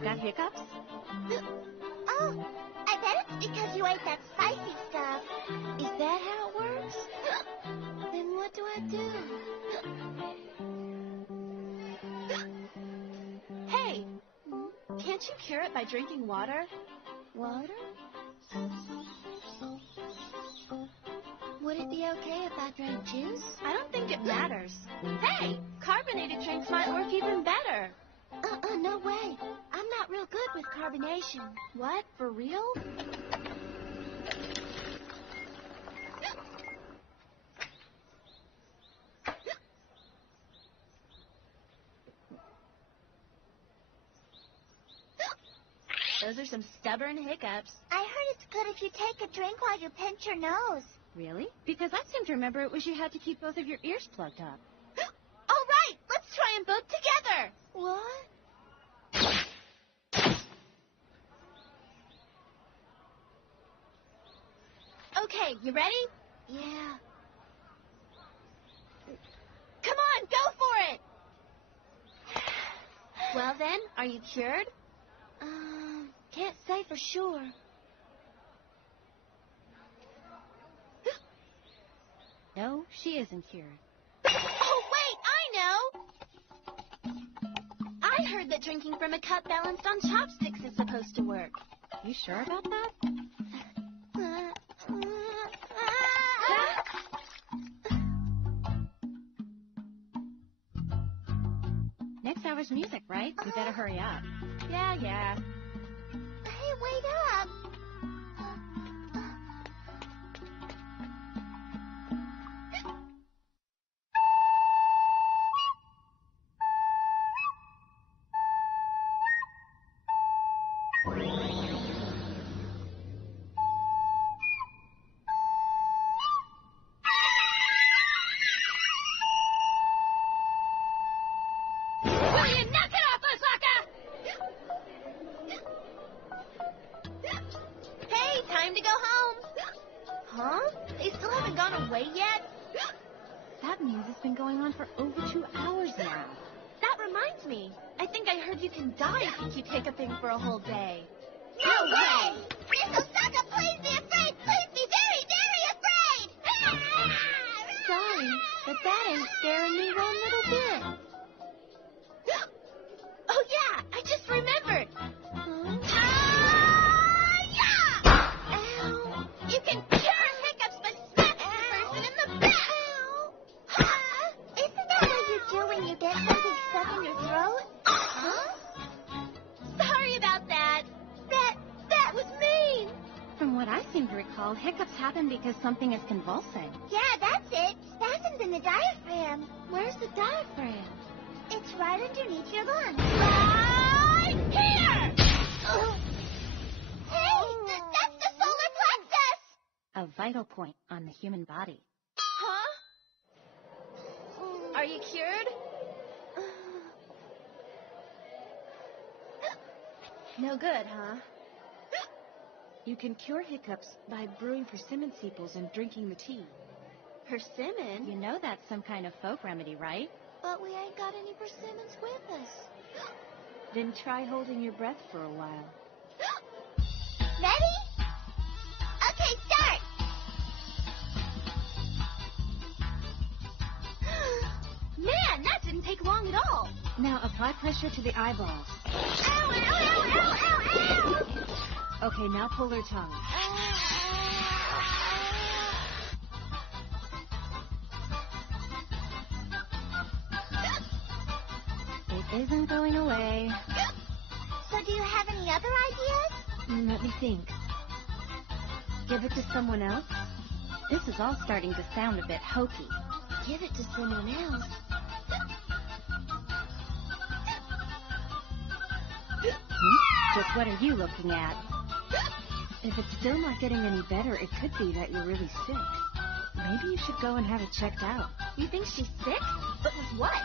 You got hiccups? Oh, I bet it's because you ate that spicy stuff. Is that how it works? Then what do I do? Hey, can't you cure it by drinking water? Water? Would it be okay if I drank juice? I don't think it matters. Hey, carbonated drinks might work even better. No way. I'm not real good with carbonation. What? For real? Those are some stubborn hiccups. I heard it's good if you take a drink while you pinch your nose. Really? Because I seem to remember it was you had to keep both of your ears plugged up. All right, let's try them both together. What? Okay, you ready? Yeah. Come on, go for it! Well then, are you cured? Can't say for sure. No, she isn't cured. Oh, wait, I know! I heard that drinking from a cup balanced on chopsticks is supposed to work. You sure about that? Next hour's music, right? We better hurry up. Yeah. Hey, wait up! Hey, time to go home. Huh? They still haven't gone away yet? That means it's been going on for over 2 hours now. That reminds me. I think I heard you can die if you keep hiccuping for a whole day. No way! Miss Osaka, please be afraid! Please be very, very afraid! Sorry, but that ain't scaring me one little bit. Oh, yeah, I just remembered. Ow! You can cure hiccups by smacking the person in the back. Isn't that what you do when you get something stuck in your throat? Huh? Sorry about that. That was mean. From what I seem to recall, hiccups happen because something is convulsing. Yeah, that's it. Spasms in the diaphragm. Where's the diaphragm? It's right underneath your lungs. Right here! Hey, that's the solar plexus! A vital point on the human body. Huh? Are you cured? No good, huh? You can cure hiccups by brewing persimmon sepals and drinking the tea. Persimmon? You know that's some kind of folk remedy, right? But we ain't got any persimmons with us. Then try holding your breath for a while. Ready? Okay, start! Man, that didn't take long at all. Now apply pressure to the eyeballs. Ow, ow, ow, ow, ow, ow! Okay, now pull her tongue. It isn't going away. So do you have any other ideas? Let me think. Give it to someone else? This is all starting to sound a bit hokey. Give it to someone else. Just what are you looking at? If it's still not getting any better, it could be that you're really sick. Maybe you should go and have it checked out. You think she's sick? But with what?